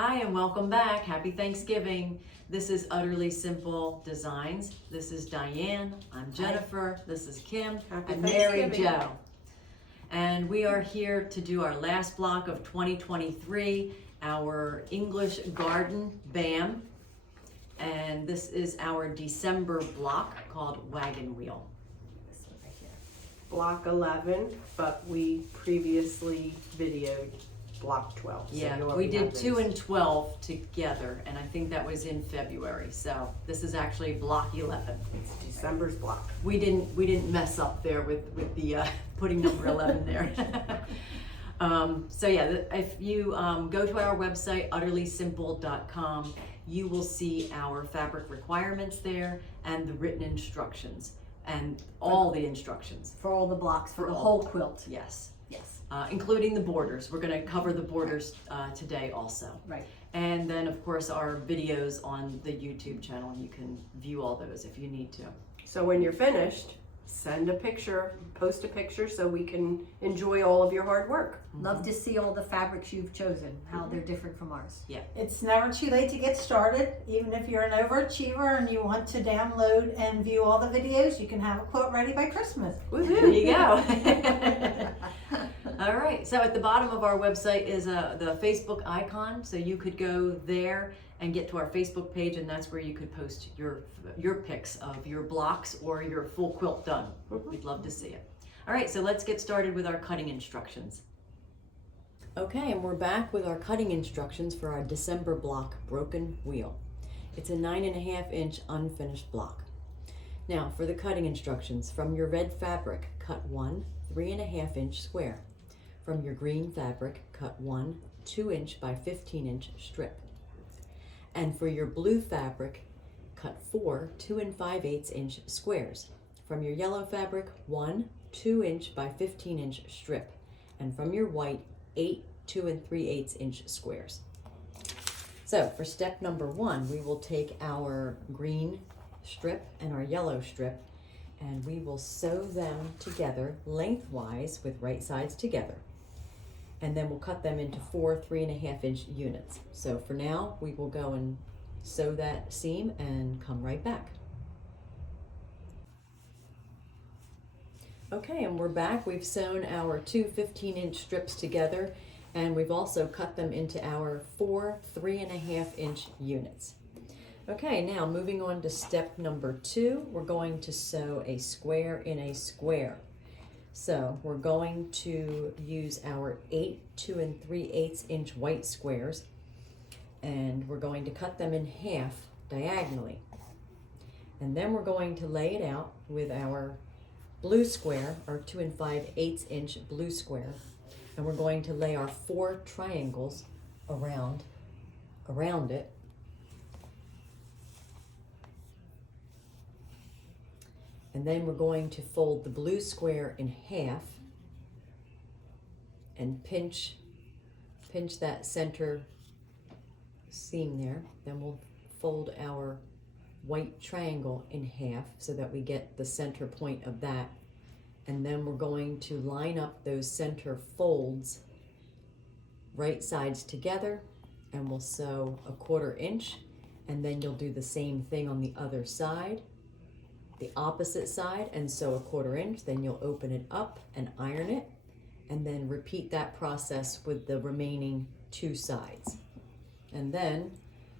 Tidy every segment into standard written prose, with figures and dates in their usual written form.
Hi and welcome back. Happy Thanksgiving. This is Utterly Simple Designs. This is Diane. I'm Jennifer. This is Kim. Happy and Mary Thanksgiving. Jo. And we are here to do our last block of 2023, our English Garden BAM. And this is our December block called Wagon Wheel. This one right here. Block 11, but we previously videoed block 12. So Yeah, you we already did have 2 those. and 12 together, and I think that was in February. So this is actually block 11. It's December's block. We didn't mess up there with the putting number 11 there. So yeah, if you go to our website utterlysimple.com, you will see our fabric requirements there and the written instructions and all the instructions. For all the blocks, for the all whole the quilt. Yes. Yes. Including the borders. We're going to cover the borders today also. Right. And then of course our videos on the YouTube channel. You can view all those if you need to. So when you're finished, send a picture, post a picture so we can enjoy all of your hard work. Love to see all the fabrics you've chosen, how they're different from ours. Yeah. It's never too late to get started. Even if you're an overachiever and you want to download and view all the videos, you can have a quilt ready by Christmas. There you go. All right, so at the bottom of our website is the Facebook icon, so you could go there and get to our Facebook page, and that's where you could post your pics of your blocks or your full quilt done. We'd love to see it. All right, so let's get started with our cutting instructions. Okay, and we're back with our cutting instructions for our December block, Broken Wheel. It's a 9.5 inch unfinished block. Now, for the cutting instructions, from your red fabric, cut one 3.5 inch square. From your green fabric, cut one 2 inch by 15 inch strip. And for your blue fabric, cut 4 2 5/8 inch squares. From your yellow fabric, one 2 inch by 15 inch strip. And from your white, 8 2 3/8 inch squares. So for step number 1, we will take our green strip and our yellow strip, and we will sew them together lengthwise with right sides together. And then we'll cut them into 4 3.5 inch units. So for now, we will go and sew that seam and come right back. Okay, and we're back. We've sewn our two 15 inch strips together, and we've also cut them into our 4 3.5 inch units. Okay, now moving on to step number 2, we're going to sew a square in a square. So we're going to use our 8 2 3/8 inch white squares, and we're going to cut them in half diagonally. And then we're going to lay it out with our blue square, our 2 5/8 inch blue square, and we're going to lay our 4 triangles around it. And then we're going to fold the blue square in half and pinch that center seam there. Then we'll fold our white triangle in half so that we get the center point of that. And then we're going to line up those center folds right sides together, and we'll sew a 1/4 inch, and then you'll do the same thing on the other side, the opposite side, and sew a 1/4 inch. Then you'll open it up and iron it, and then repeat that process with the remaining 2 sides. And then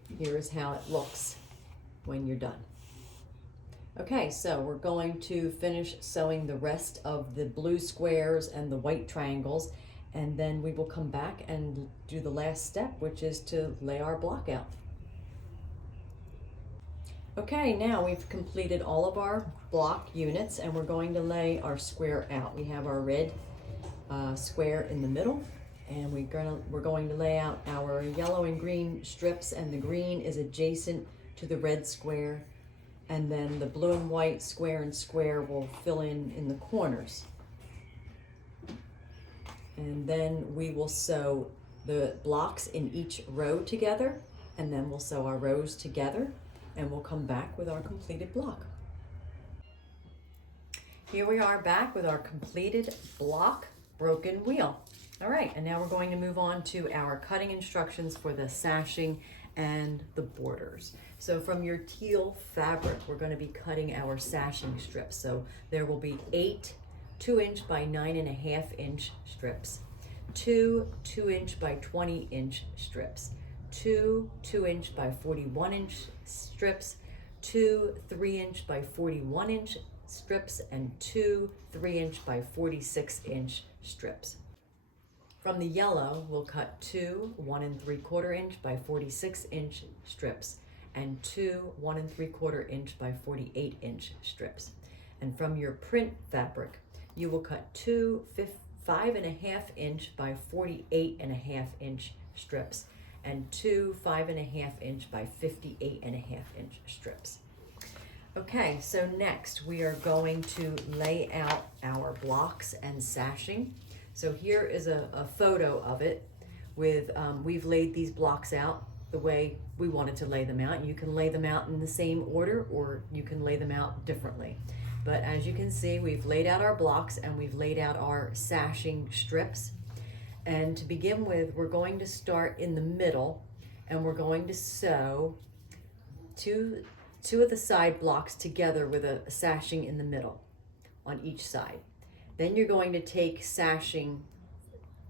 here's how it looks when you're done. Okay, so we're going to finish sewing the rest of the blue squares and the white triangles, and then we will come back and do the last step, which is to lay our block out. Okay, now we've completed all of our block units, and we're going to lay our square out. We have our red square in the middle, and we're going to lay out our yellow and green strips, and the green is adjacent to the red square, and then the blue and white square and square will fill in the corners. And then we will sew the blocks in each row together, and then we'll sew our rows together, and we'll come back with our completed block. Here we are back with our completed block, Broken Wheel. All right, and now we're going to move on to our cutting instructions for the sashing and the borders. So from your teal fabric, we're going to be cutting our sashing strips. So there will be 8 2-inch by 9.5-inch strips, 2 2-inch by 20-inch strips, 2 2-inch by 41-inch strips, 2 3-inch by 41-inch strips, and 2 3-inch by 46-inch strips. From the yellow, we'll cut 2 1 3/4 inch by 46-inch strips and 2 1 3/4 inch by 48-inch strips. And from your print fabric, you will cut 2 5.5-inch by 48.5-inch strips and 2 5.5-inch by 58.5-inch strips. Okay, so next we are going to lay out our blocks and sashing. So here is a photo of it with, we've laid these blocks out the way we wanted to lay them out. You can lay them out in the same order or you can lay them out differently. But as you can see, we've laid out our blocks and we've laid out our sashing strips. And to begin with, we're going to start in the middle and we're going to sew two of the side blocks together with a sashing in the middle on each side. Then you're going to take sashing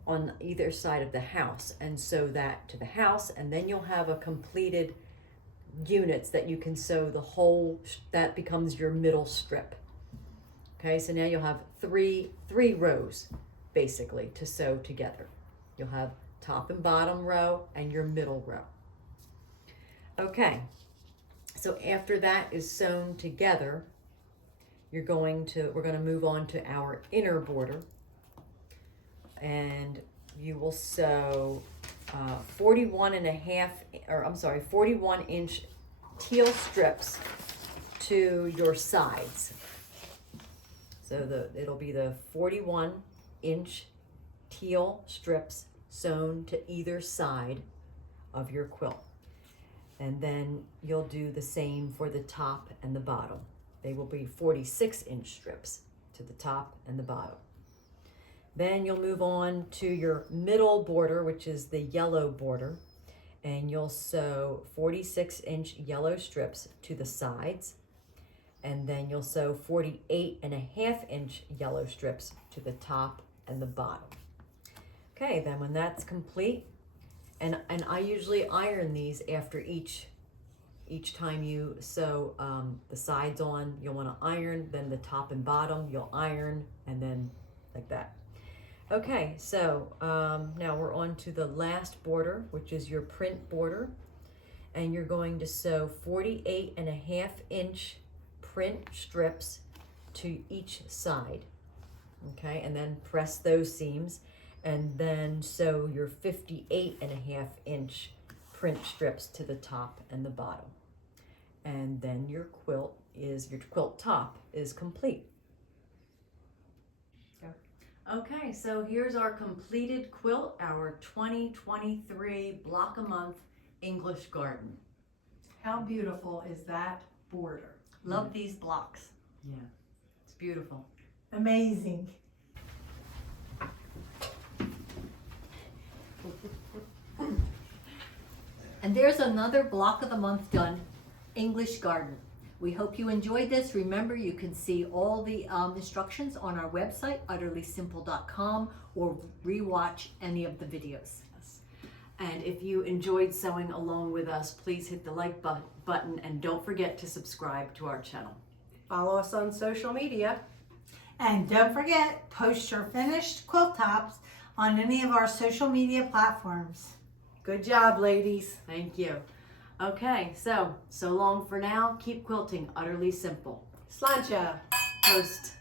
on either side of the house and sew that to the house, and then you'll have a completed units that you can sew the whole, that becomes your middle strip. Okay, so now you'll have three rows basically to sew together. You'll have top and bottom row and your middle row. Okay, so after that is sewn together, we're going to move on to our inner border, and you will sew 41-inch teal strips to your sides. So it'll be the 41-inch teal strips sewn to either side of your quilt. And then you'll do the same for the top and the bottom. They will be 46-inch strips to the top and the bottom. Then you'll move on to your middle border, which is the yellow border, and you'll sew 46-inch yellow strips to the sides, and then you'll sew 48.5-inch yellow strips to the top and the bottom. Okay, then when that's complete, and I usually iron these after each time you sew the sides on, you'll want to iron, then the top and bottom you'll iron, and then like that. Okay, so now we're on to the last border, which is your print border, and you're going to sew 48.5-inch print strips to each side. Okay, and then press those seams, and then sew your 58.5-inch print strips to the top and the bottom. And then your quilt top is complete. Okay, so here's our completed quilt, our 2023 block a month English garden. How beautiful is that border? Love these blocks. Yeah, it's beautiful. Amazing. And there's another block of the month done, English garden. We hope you enjoyed this. Remember, you can see all the instructions on our website, utterlysimple.com, or rewatch any of the videos. And if you enjoyed sewing along with us, please hit the like button and don't forget to subscribe to our channel. Follow us on social media. And don't forget, post your finished quilt tops on any of our social media platforms. Good job, ladies. Thank you. Okay, so long for now. Keep quilting utterly simple. Slancha. Post.